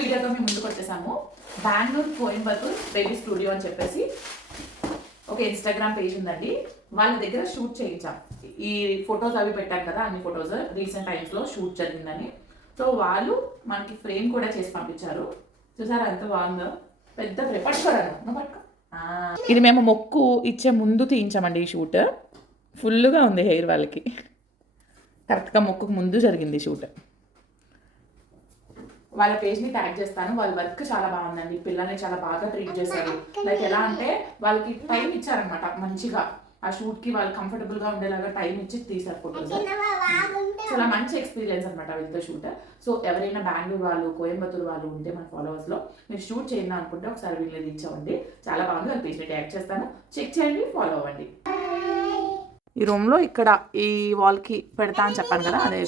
వీడియోతో మేము ముందుకు వచ్చేసాము. బెంగళూరు కోయంబత్తూర్ బేబీ స్టూడియో అని చెప్పేసి ఒక ఇన్స్టాగ్రామ్ పేజ్ ఉందండి. వాళ్ళ దగ్గర షూట్ చేయించాం. ఈ ఫొటోస్ అవి పెట్టాను కదా, అన్ని ఫొటోస్ రీసెంట్ టైమ్స్లో షూట్ జరిగిందని. సో వాళ్ళు మనకి ఫ్రేమ్ కూడా చేసి పంపించారు. చూసారా ఎంత బాగుందో, పెద్ద ఫ్రేమ్. పట్టుకోరాను పట్టుకో. ఇది మేము మొక్కు ఇచ్చే ముందు తీయించామండి ఈ షూట్. ఫుల్గా ఉంది హెయిర్ వాళ్ళకి. కరెక్ట్గా మొక్కుకు ముందు జరిగింది షూట్. వాళ్ళ పేజ్ని ట్యాగ్ చేస్తాను. వాళ్ళ వర్క్ చాలా బాగుందండి. పిల్లల్ని చాలా బాగా ట్రీట్ చేశారు. లైక్ ఎలా అంటే వాళ్ళకి టైం ఇచ్చారనమాట. మంచిగా ఆ షూట్కి వాళ్ళు కంఫర్టబుల్గా ఉండేలాగా టైం ఇచ్చి తీసారు ఫోటోస్. చాలా మంచి ఎక్స్పీరియన్స్ అనమాట వీళ్ళతో షూట్. సో ఎవరైనా బెంగళూరు వాళ్ళు, కోయంబత్తూరు వాళ్ళు ఉంటే మన ఫాలోవర్స్లో మీరు షూట్ చేయండి అనుకుంటే ఒకసారి వీళ్ళని ఇచ్చామండి. చాలా బాగుంది. వాళ్ళ పేజ్ని ట్యాగ్ చేస్తాను, చెక్ చేయండి, ఫాలో అవ్వండి. ఈ రూమ్లో ఇక్కడ ఈ వాల్కి పెడతా అని చెప్పాను కదా, అదే